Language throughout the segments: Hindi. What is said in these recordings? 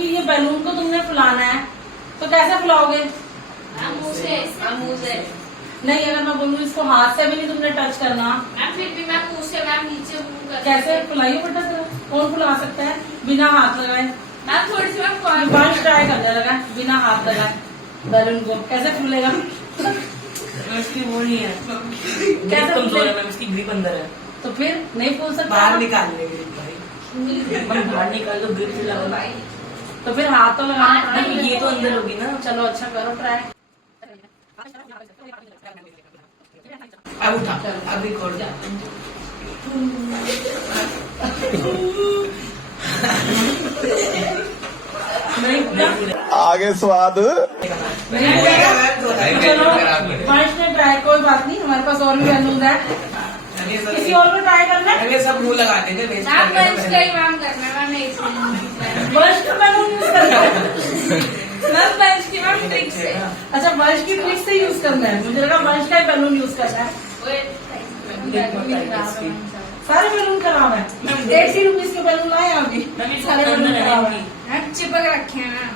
कि ये बैलून को तुमने फुलाना है तो कैसे फुलाओगे? मुंह से। नहीं, अगर मैं बोलूँ इसको हाथ से भी नहीं तुमने टच करना, मैम फिर भी मैं मुंह से मैम नीचे मुंह कर कैसे फुलाइए बेटा? कौन फुला सकता है बिना हाथ लगाए? मैम थोड़ी सी मैम वंश ट्राई करने लगा बिना हाथ लगाए बैलून को, कैसे फूलेगा? इसकी वो नहीं है, कैसे कमजोर है फूले? मैम, इसकी ग्रिप अंदर है। तो फिर नहीं फूल सकता? बाहर निकाल लेंगे भाई, बाहर निकाल दो, ग्रिप से लगा भाई। तो फिर हाथ तो लगाना हाथ पड़ेगा। नहीं, ये तो अंदर होगी ना। चलो अच्छा करो ट्राई। अब उठा, अब रिकॉर्ड जा। नहीं फूला? आगे स्वाद नहीं फूलेगा? चलो वंश ने ट्राई, कोई बात नहीं, हमारे पास और भी बैलून है, किसी और को ट्राई करना है। अगले सब मुंह लगा देंगे। मैम बेंच का ही मैम करना है, मैम नहीं वंश का बैलून यूज करना है। मैम बेंच की मैम ट्रिक से। अच्छा, वंश की ट्रिक से यूज करना है, मुझे लगा वंश का ही बैलून यूज करना है। सारे बैलून खराब है। 80 रुपीज के बैलून लाए अभी, सारे बैलून खराब है। मैम चिपक रखे हैं मैम।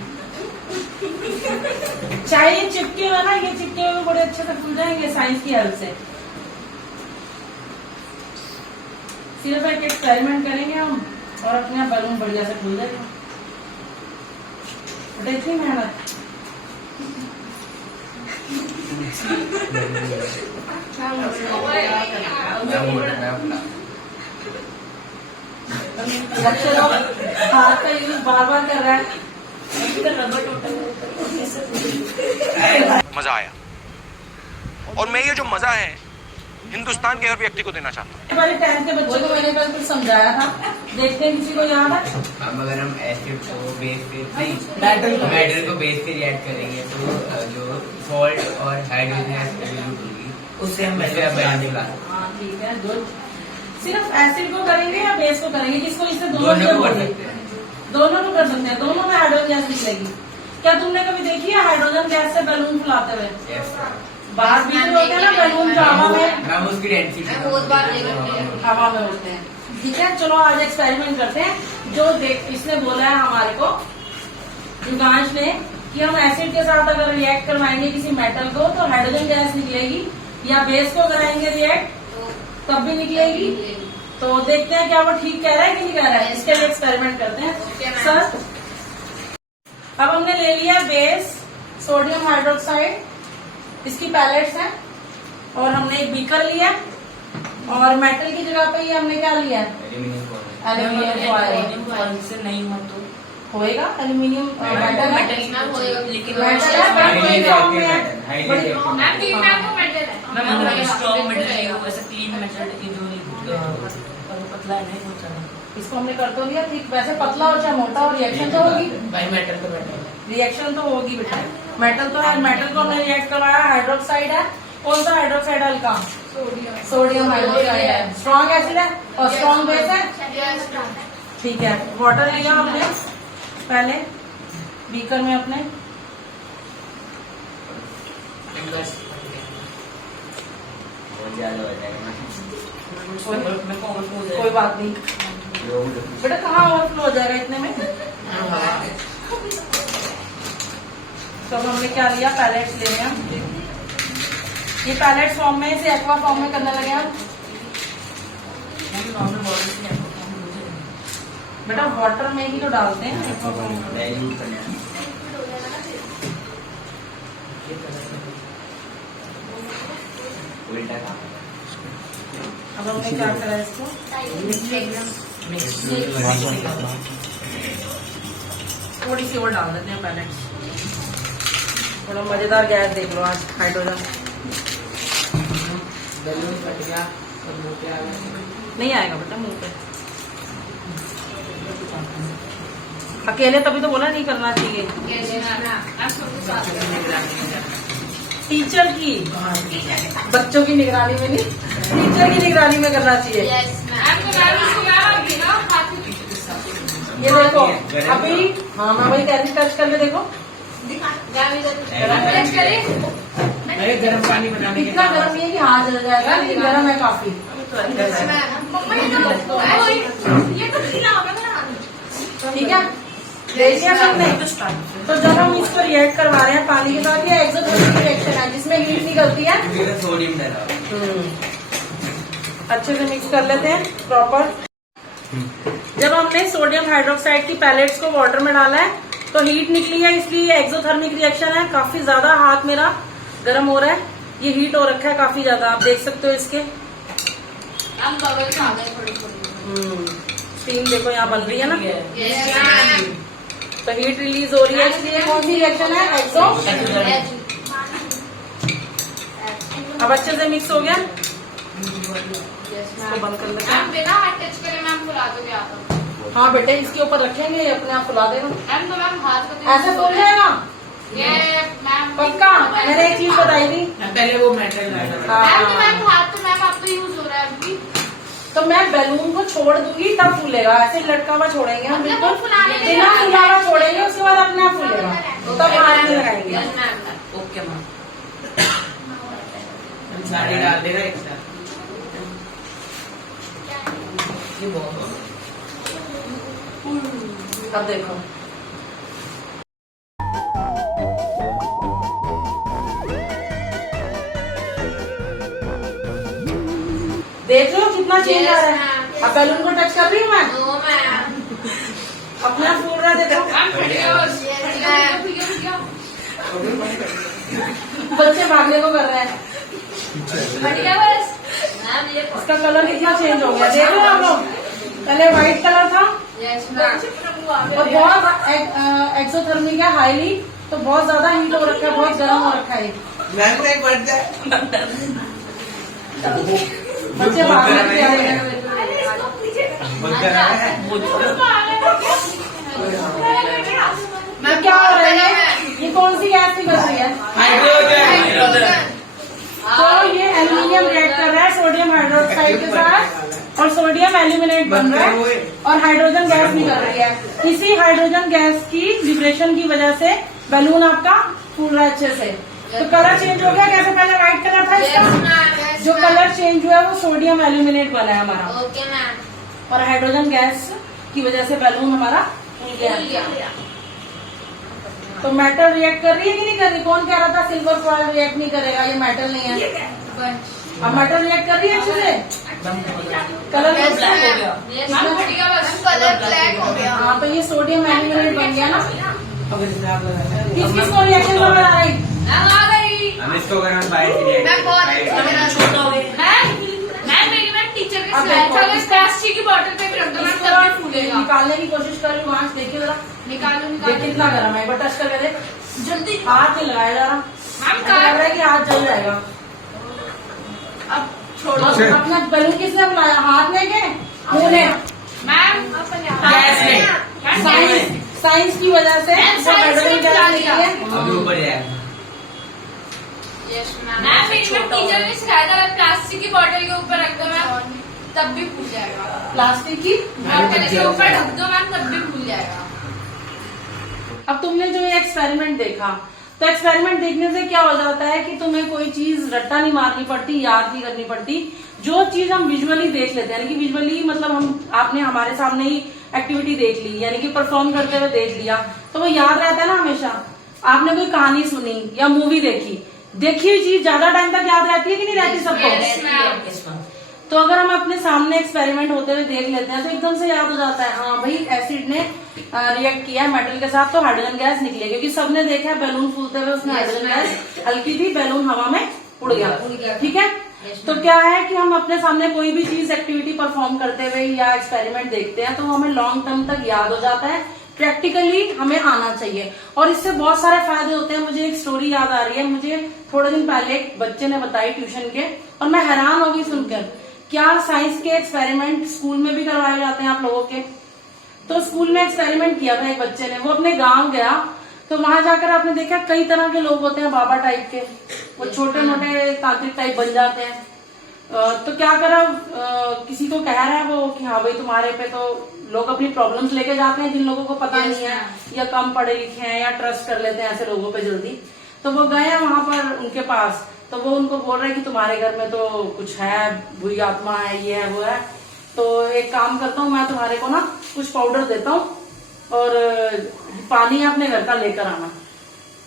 चाहे ये चिपके हुए ना, ये चिपके हुए बड़े अच्छे से फूल जाएंगे साइंस की हेल्प से। सिर्फ एक एक्सपेरिमेंट करेंगे हम और अपने आप बैलून बढ़िया से फूल जाएगा। देखिए मेहनत। बच्चे लोग हाथ का यूज बार बार कर रहा है। मजा आया, और मैं ये जो मजा है हिंदुस्तान के हर व्यक्ति को देना चाहता हूँ। हमारे 10th के बच्चों को मैंने कल कुछ समझाया था, देखते हैं किसी को याद है? अब अगर हम एसिड को बेस पे नहीं मैटर को बेस पे रिएक्ट करेंगे तो जो सॉल्ट और हाइड्रोजन एब्सोल्यूट होगी उससे हम उससे अब बैलेंस ला हाँ ठीक है, गुड। सिर्फ एसिड को करेंगे या बेस को करेंगे? किसको? इससे दोनों दोनों को कर बोलिए। सकते हैं। दोनों को कर सकते हैं, दोनों में हाइड्रोजन गैस निकलेगी। क्या तुमने कभी देखी है हाइड्रोजन गैस से बैलून फुलाते हुए? बाहर भी होते हैं ना बैलून जो हवा में, मैम उसकी डेंसिटी बहुत बार देख रहे हैं। हवा में होते हैं। ठीक है, चलो आज एक्सपेरिमेंट करते हैं। जो इसने बोला है हमारे को, युगांश ने, कि हम एसिड के साथ अगर रिएक्ट करवाएंगे किसी मेटल को तो हाइड्रोजन गैस निकलेगी, या बेस को कराएंगे रिएक्ट तब भी निकलेगी। तो देखते हैं क्या वो ठीक कह रहा है कि नहीं कह रहा है, इसके लिए एक्सपेरिमेंट करते हैं। सर, अब हमने ले लिया बेस सोडियम हाइड्रोक्साइड, इसकी पैलेट्स हैं, और हमने एक बीकर लिया, और मेटल की जगह पे ये हमने क्या लिया है? Aluminium foil. से नहीं हो तो होएगा एल्यूमिनियम मेटल है, मैम होएगा लेकिन मेटल है, बट कोई फॉर्म में है। मैम तीन मैम को मेटल है। स्ट्रॉन्ग मेटल है, ऐसा क्लीन मेटल जो पतला है नहीं बहुत ज्यादा। इसको हमने कर तो लिया ठीक, वैसे पतला हो चाहे मोटा हो, रिएक्शन तो होगी। भाई मेटल तो मेटल रिएक्शन तो होगी बेटा, मेटल तो है। मेटल को हमने रिएक्ट करवाया, हाइड्रोक्साइड है। कौन सा हाइड्रोक्साइड है? हल्का सोडियम हाइड्रोक्साइड है। स्ट्रॉन्ग एसिड है और स्ट्रॉन्ग बेस है। ठीक है, वाटर लिया हमने पहले बीकर में अपने, बहुत ज्यादा हो जाएगा कोई बात नहीं बेटा, कहाँ ओवरफ्लो हो जाएगा इतने में। तो हमने क्या लिया, पैलेट्स ले लिया। ये पैलेट्स फॉर्म में, इसे एक्वा फॉर्म में करने लगे हम। बेटा वाटर में ही तो डालते हैं। उल्टा काम अब हमने क्या करा इसको, थोड़ी सी और डाल देते हैं पैलेट्स। थोड़ा मजेदार गैस देख लो आज, हाइड्रोजन। बैलून फट गया और मुंह पे आ गया। नहीं आएगा बेटा मुंह पे, अकेले तभी तो बोला नहीं करना चाहिए। टीचर की, बच्चों की निगरानी में नहीं, टीचर की निगरानी में करना चाहिए। ये देखो अभी, हाँ मैं वही कह रही, टच करके देखो। अरे गर्म पानी बनाने के इतना गर्म नहीं है कि हाथ जल जाएगा, लेकिन गर्म है काफी। ठीक है, देख लिया सबने। तो जब हम इसको रिएक्ट करवा रहे हैं पानी के साथ, ये एक्सोथर्मिक रिएक्शन है जिसमें हीट निकलती है। मेरा सोडियम डाला। अच्छे से मिक्स कर लेते हैं प्रॉपर। जब हमने सोडियम हाइड्रोक्साइड की पैलेट्स को वाटर में डाला है तो हीट निकली है, इसलिए एक्सोथर्मिक रिएक्शन है। काफी ज्यादा हाथ मेरा गर्म हो रहा है, ये हीट हो रखा है काफी ज्यादा, आप देख सकते हो इसके। हम बबल्स आ गए थोड़ी थोड़ी। स्टीम देखो यहाँ बन रही है ना, यस मैम। तो हीट रिलीज हो रही है, इसलिए कौन सी रिएक्शन है? एक्सो। अब अच्छे से मिक्स हो गया, इसको बंद कर लेते हैं। मैम बिना हाथ टच करे मैम फुला दोगे आप? हाँ बेटे, इसके ऊपर रखेंगे, अपने आप फुला देगा। मैम तो मैम हाथ को ऐसे फूल जाएगा ये मैम पक्का। मैंने एक चीज बताई थी। पहले वो मेटल मैम तो मैम हाथ तो मैम अब तो यूज हो रहा है अभी। तो मैं बैलून को छोड़ दूंगी तब फूलेगा, ऐसे लटका हुआ छोड़ेंगे हम बिल्कुल बिना फूला हुआ छोड़ेंगे, उसके बाद अपने आप फूलेगा, तब हाथ में लगाएंगे। Yes ma'am. Okay ma'am. Sari डाल देगा एक साथ। ये बहुत अब देखो देख लो कितना चेंज आ रहा है। अब बैलून को टच कर रही हूँ मैं, नो मैम। अपने आप फूल रहा है, देखो मैम फट गया बस। फट गया। बच्चे भागने को कर रहे हैं। फट गया बस। मैम ये इसका कलर कितना चेंज हो गया, देख लो आप लोग। पहले व्हाइट कलर था यस मैम। और बहुत एक्सोथर्मिक है हाईली, तो बहुत ज्यादा हीट हो रखा है, बहुत गर्म हो रखा है। मैम को एक बढ़ जाए। बच्चे भागने के आ रहे हैं। मैं क्या हो रहा है, ये कौन सी गैस निकल रही है? तो ये एल्यूमिनियम रिएक्ट कर रहा है सोडियम हाइड्रोक्साइड के साथ और सोडियम एल्यूमिनेट बन रहा है और हाइड्रोजन गैस निकल रही है। इसी हाइड्रोजन गैस की लिब्रेशन की वजह से बैलून आपका फूल रहा है अच्छे से। तो कलर चेंज हो गया, कैसे पहले व्हाइट कलर था इसका, जो कलर चेंज हुआ है वो सोडियम एल्यूमिनेट बना है हमारा, ओके मैम। और हाइड्रोजन गैस की वजह से बैलून हमारा फूल गया। तो मेटल रिएक्ट कर रही है कि नहीं कर रही? कौन कह रहा था सिल्वर फॉइल रिएक्ट नहीं करेगा, ये मेटल नहीं है। अब मेटल रिएक्ट कर रही है अच्छे से, कलर यस ब्लैक हो गया। मैम फट गया बस। कलर ब्लैक हो गया। हाँ, तो ये सोडियम एल्यूमिनेट बन गया ना। किसको रिएक्शन समझ आ रही? मैम आ गई। हम इसको अगर हम बाहर से रिएक्ट मैम बहुत अच्छा बना। छोटा हो गया। मैम मेरी मैम टीचर के अब स्लाइड देखो। अगर प्लास्टिक की बोतल पे भी रख दो मैम तब भी फूलेगा। निकालने की कोशिश कर रही हूँ, वहां से देखिए जरा, निकालो ये निकालो। कितना गर्म है, एक बार टच करके देख। जल्दी। हाथ नहीं लगाया जा रहा, मैम लग रहा है कि हाथ जल जाएगा। अब छोड़ो। अपना बैलून किसने बनाया, हाथ ने के मुंह ने? मैम गैस ने। साइंस की वजह से मैम, जो साइंस हाइड्रोजन ने गैस बना निकली दिया। है। अभी ऊपर जाएगा। Yes ma'am. मैम मेरी मैम टीचर ने सिखाया था प्लास्टिक की बोतल के ऊपर रख दो मैम तब भी फूल जाएगा। प्लास्टिक की बोतल के ऊपर ढक दो मैम तब भी फूल जाएगा। अब तुमने जो ये एक्सपेरिमेंट देखा, तो एक्सपेरिमेंट देखने से क्या हो जाता है कि तुम्हें कोई चीज रट्टा नहीं मारनी पड़ती, याद नहीं करनी पड़ती। जो चीज हम विजुअली देख लेते हैं, यानी कि विजुअली मतलब हम आपने हमारे सामने ही एक्टिविटी देख ली, यानी कि परफॉर्म करते हुए देख लिया, तो वो याद रहता है ना हमेशा। आपने कोई कहानी सुनी या मूवी देखी, देखी हुई चीज ज्यादा टाइम तक याद रहती है कि नहीं रहती सबको? तो अगर हम अपने सामने एक्सपेरिमेंट होते हुए देख लेते हैं तो एकदम से याद हो जाता है, हाँ भाई एसिड ने रिएक्ट किया है मेटल के साथ तो हाइड्रोजन गैस निकली, क्योंकि सबने देखा है बैलून फूलते हुए, उसमें हाइड्रोजन गैस हल्की थी, बैलून हवा में उड़ गया। ठीक है, तो क्या है कि हम अपने सामने कोई भी चीज एक्टिविटी परफॉर्म करते हुए या एक्सपेरिमेंट देखते हैं तो हमें लॉन्ग टर्म तक याद हो जाता है, प्रैक्टिकली हमें आना चाहिए और इससे बहुत सारे फायदे होते हैं। मुझे एक स्टोरी याद आ रही है, मुझे थोड़े दिन पहले एक बच्चे ने बताई ट्यूशन के, और मैं हैरान हो गई सुनकर। क्या साइंस के एक्सपेरिमेंट स्कूल में भी करवाए जाते हैं आप लोगों के? तो स्कूल में एक्सपेरिमेंट किया था एक बच्चे ने, वो अपने गांव गया तो वहां जाकर आपने देखा कई तरह के लोग होते हैं बाबा टाइप के, वो छोटे मोटे तांत्रिक टाइप बन जाते हैं। तो क्या करा, किसी को कह रहा है वो कि हाँ भाई तुम्हारे पे तो लोग अपनी प्रॉब्लम्स लेके जाते हैं जिन लोगों को पता नहीं है या कम पढ़े लिखे हैं या ट्रस्ट कर लेते हैं ऐसे लोगों पे जल्दी। तो वो गए वहां पर उनके पास, तो वो उनको बोल रहे हैं कि तुम्हारे घर में तो कुछ है, बुरी आत्मा है, ये है वो है, तो एक काम करता हूँ मैं तुम्हारे को ना कुछ पाउडर देता हूँ और पानी अपने घर का लेकर आना।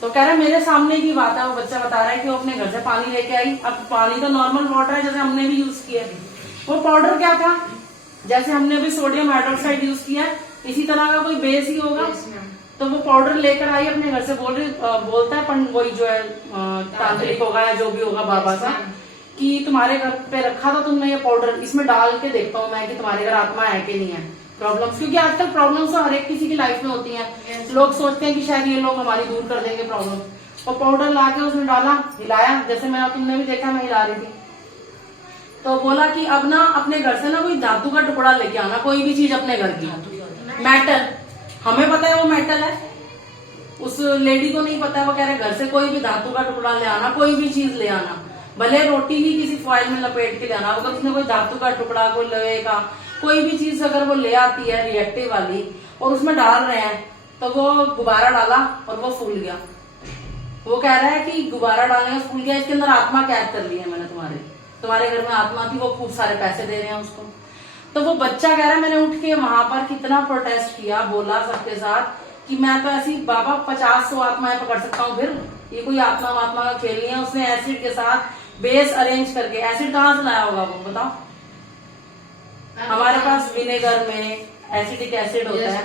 तो कह रहा है मेरे सामने की बात है, वो बच्चा बता रहा है कि वो अपने घर से पानी लेके आई। अब पानी तो नॉर्मल वाटर है जैसे हमने भी यूज किया, वो पाउडर क्या था, जैसे हमने भी सोडियम हाइड्रोक्साइड यूज किया इसी तरह का कोई बेस ही होगा। तो वो पाउडर लेकर आई अपने घर से, बोलता है वही जो है तांत्रिक होगा या जो भी होगा बाबा सा, कि तुम्हारे घर पे रखा था तुमने ये पाउडर, इसमें डाल के देखता हूँ मैं कि तुम्हारे घर आत्मा है कि नहीं है। प्रॉब्लम्स, क्योंकि आजकल प्रॉब्लम्स तो हर एक किसी की लाइफ में होती हैं। लोग सोचते हैं कि शायद ये लोग हमारी दूर कर देंगे प्रॉब्लम। तो पाउडर ला के उसमें डाला, हिलाया, जैसे मैं तुमने भी देखा मैं हिला रही थी। तो बोला कि अब ना अपने घर से ना कोई धातु का टुकड़ा लेके आना, कोई भी चीज अपने घर की, मेटल, हमें पता है वो मेटल है, उस लेडी को नहीं पता है। वो कह रहे घर से कोई भी धातु का टुकड़ा ले आना, कोई भी चीज ले आना, भले रोटी ही किसी फॉइल में लपेट के ले आना। अगर उसने कोई धातु का टुकड़ा, कोई लोहे का, कोई भी चीज अगर वो ले आती है रिएक्टिव वाली और उसमें डाल रहे हैं, तो वो गुब्बारा डाला और वो फूल गया। वो कह रहा है कि गुब्बारा डालने का फूल गया, इसके अंदर आत्मा कैद कर ली है मैंने, तुम्हारे घर में आत्मा थी, वो खूब सारे पैसे दे रहे हैं उसको। तो वो बच्चा कह रहा है मैंने उठ के वहां पर कितना प्रोटेस्ट किया, बोला सबके साथ कि मैं तो ऐसी बाबा 50-100 आत्माएं पकड़ सकता हूँ, फिर ये कोई आत्मा वात्मा का खेल नहीं है। उसने एसिड के साथ बेस अरेंज करके, एसिड कहाँ से लाया होगा वो बताओ? हमारे पास विनेगर में एसिडिक एसिड होता है,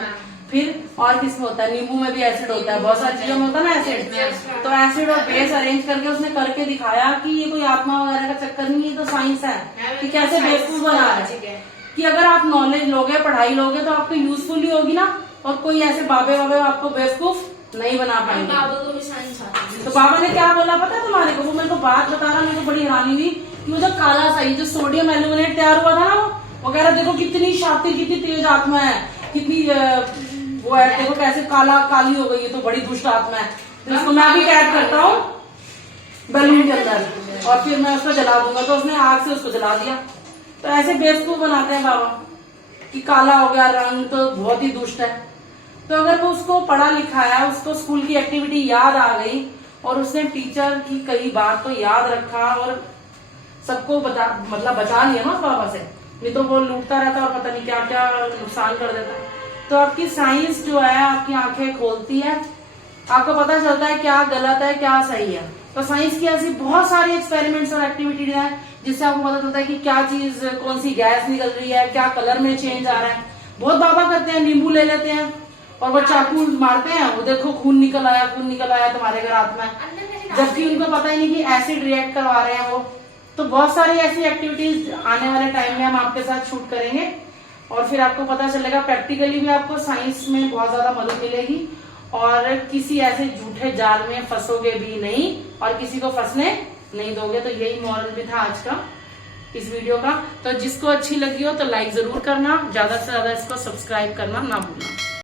फिर और किसमें होता है, नींबू में भी एसिड होता है, बहुत सारी चीजों में होता है ना एसिड। तो एसिड और बेस अरेंज करके उसने करके दिखाया कि ये कोई आत्मा वगैरह का चक्कर नहीं है, तो साइंस है कि कैसे बेवकूफ बना रहा है। कि अगर आप नॉलेज लोगे, पढ़ाई लोगे तो आपको यूजफुल ही होगी ना, और कोई ऐसे बाबे बाबे आपको बेवकूफ नहीं बना पाएंगे। बाबा को भी साइंस आती है। तो बाबा ने क्या बोला पता है तुम्हारे को? वो मेरे को बात बता रहा, मेरे को बड़ी हैरानी हुई कि वो जो काला सही जो सोडियम एल्यूमिनेट तैयार हुआ था ना, वो कह रहा देखो कितनी शातिर, कितनी तेज आत्मा है, कितनी वो है, देखो कैसे काला काली हो गई है, तो बड़ी दुष्ट आत्मा है। तो इसको मैं भी कैद करता हूँ बैलून के अंदर और फिर मैं उसको जला दूंगा। तो उसने आग से उसको जला दिया। तो ऐसे बेवकूफ बनाते हैं बाबा कि काला हो गया रंग तो बहुत ही दुष्ट है। तो अगर वो उसको पढ़ा लिखा है, उसको स्कूल की एक्टिविटी याद आ गई और उसने टीचर की कई बात को याद रखा और सबको बचा लिया ना उस बाबा से, नहीं तो वो लूटता रहता और पता नहीं क्या क्या नुकसान कर देता। तो आपकी साइंस जो है आपकी आंखें खोलती है, आपको पता चलता है क्या गलत है क्या सही है। तो साइंस की ऐसी बहुत सारी एक्सपेरिमेंट्स और एक्टिविटीज है जिससे आपको पता चलता है कि क्या चीज, कौन सी गैस निकल रही है, क्या कलर में चेंज आ रहा है। बहुत बाबा करते हैं, नींबू ले लेते हैं और वो चाकू मारते हैं, वो देखो खून निकल आया तुम्हारे घर आत्मा है, जबकि उनको पता ही नहीं कि एसिड रिएक्ट करवा रहे हैं वो। तो बहुत सारी ऐसी एक्टिविटीज आने वाले टाइम में हम आपके साथ शूट करेंगे और फिर आपको पता चलेगा, प्रैक्टिकली भी आपको साइंस में बहुत ज्यादा मदद मिलेगी और किसी ऐसे झूठे जाल में फंसोगे भी नहीं और किसी को फंसने नहीं दोगे। तो यही मॉरल भी था आज का इस वीडियो का। तो जिसको अच्छी लगी हो तो लाइक जरूर करना, ज्यादा से ज्यादा इसको सब्सक्राइब करना ना भूलना।